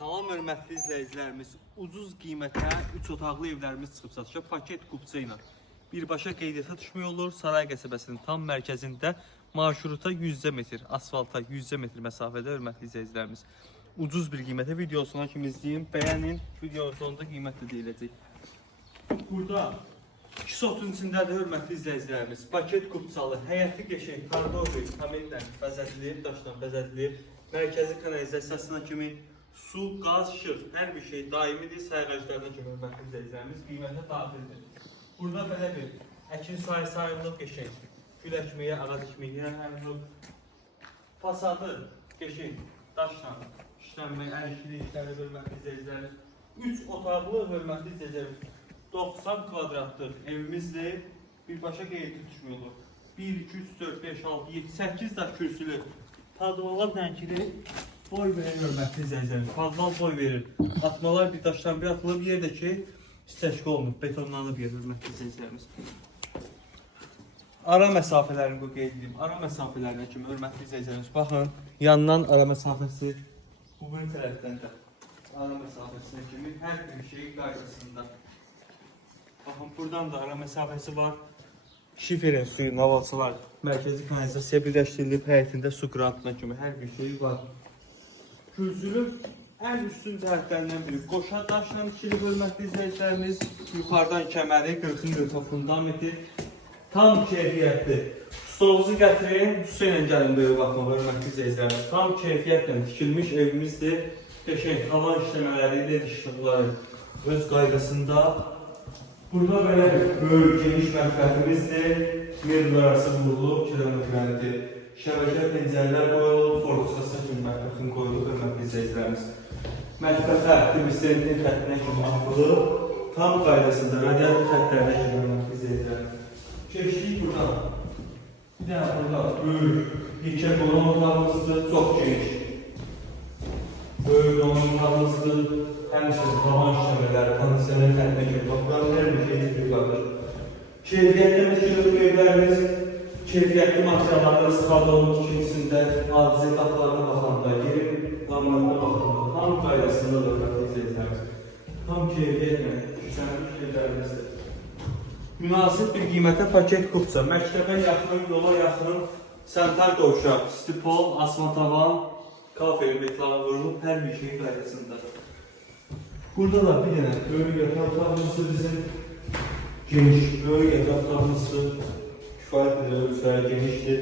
Salam hörmətli izləyicilərimiz, ucuz qiymətə 3 otaqlı evlərimiz çıxıb satışa paket kupça ilə birbaşa qeydiyyata düşmək olur. Saray qəsəbəsinin tam mərkəzində marşruta 100 metr, asfalta 100 metr məsafədə hörmətli izləyicilərimiz. Ucuz bir qiymətə videosuna kimi izləyin, bəyənin, videonun sonunda qiymət də deyiləcək. Burada 2 sotun içindədir hörmətli izləyicilərimiz. Paket kupçalı, həyətli qəşəng, kardofi, kamellə bəzədilir, daşla bəzədilir. Mərkəzi kanalizasiyasına kimi su, qaz, işıq, hər bir şey daimidir. Sayğaclarına kimi hörmətli izləyicilərimiz qiymətə daxildir. Burada belə bir əkin sahəsi ayrılıb qəşəng. Gül əkməyə, ağac əkməyə ayrılıb. Fasadı qəşəng, daşla işlənmək, ərişli işləri hörmətli izləyicilərimiz. 3 otaqlı hörmətli izləyicilərimiz. 90 kvadratlıq evimizdir. Birbaşa qeydiyyata düşmək olur. 1, 2, 3, 4, 5, 6, 7, 8 daş kürsülü. Padvallar dənkili boy verir hörmətli izləyicilərimiz. Padval boy verir. Atmalar bir daşdan bir atılıb, yer də ki istəşki olunub, betonlanıb yer hörmətli izləyicilərimiz. Ara məsafələrini bu qeyd edeyim. Ara məsafələrinə kimi hörmətli izləyicilərimiz. Baxın, yandan ara məsafəsi bu bir tərəfdən də ara məsafəsinə kimi hər bir şey qaydasında. Baxın, buradan da ara məsafəsi var. Şiferin suyu, navalçılar, mərkəzi kanalizasiya birləşdirilib, həyətində su qırantına kimi hər bir şey var. Kürsülün ən üstün cəhətlərindən biri qoşa daşla tikili hörmətli izləyicilərimiz. Yuxarıdan kəməri 40-40 fundamentdir. Tam keyfiyyətli. Stolunuzu gətirin, su ilə gəlin böyük baxma hörmətli izləyicilərimiz. Tam keyfiyyətlə tikilmiş evimizdir. Qəşəng tavan işləmələri, led işıqları öz qaydasında. Burada belə böyük geniş mətbəximizdir. Mebel arası vurulub, kilometrəlidir. Şəbəkə pəncərələr qoyulub, forçası kimi mətbəxin qoyulub hörmətli izləyicilərimiz. Mətbəxə dibisinin xəttinə kimi atılıb, tam qaydasında radiator xəttlərinə kimi hörmətli izləyicilərimiz. Keçdik buradan. Bir dənə burada böyük yekə qonaq otağımızdır, çox geniş. Böyük qonaq otağımızdır. Həmçinin tavan işləmələri, kondisioner xəttinə kimi baxılan hər bir şey izləyicilərdir. Keyfiyyətli müşkülük evlərimiz, keyfiyyətli materiallarla istifadə olunmuş ikincisində aciz etaplarına baxanda, yerin qamlarına baxanda, tam qaydasında da hörmətli izləyicilərimiz. Tam keyfiyyətlə yüksəlmiş evlərimizdir. Münasib bir qiymətə paket kupça, məktəbə yaxın, yola yaxın, səntar qovşaq, stipol, asma tavan, kafeli betlara vurulub, hər bir şey qaydasındadır. Burada da bir dənə böyük yataq otağımızdır bizim. Geniş, böyük yataq otağımızdır. Kifayət edir, üzrə genişdir.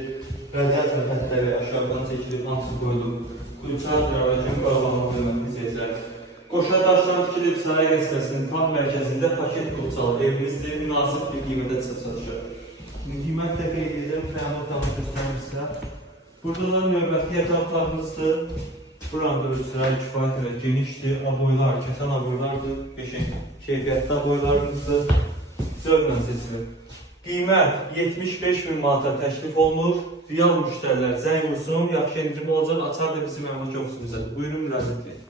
Radiator xətləri aşağıdan çəkilib, hamısı qoyulub. Kulçator kimi bağlanmaq hörmətli izləyicilərimiz. Qoşa daşdan tikilib Saray qəsəbəsinin tam mərkəzində paket kupçalı evimizdir. Münasib bir qiymətə satışa. Qiymət də qeyd edirəm, xəyal otağımı göstərim sizə. Burada da növbəti yataq otağımızdır. Buranda üzrə kifayət edir, genişdir. Aboylar, kəsən aboylardır. Keyfiyyətli aboylarımızdır. Zövqlə seçilir. Qiymət 75.000 manata təklif olunur. Real müştərilər zəng vursun, yaxşı endirim olacaq, açar da bizim əmlak ofisimizdədir. Buyurun müraciət edin.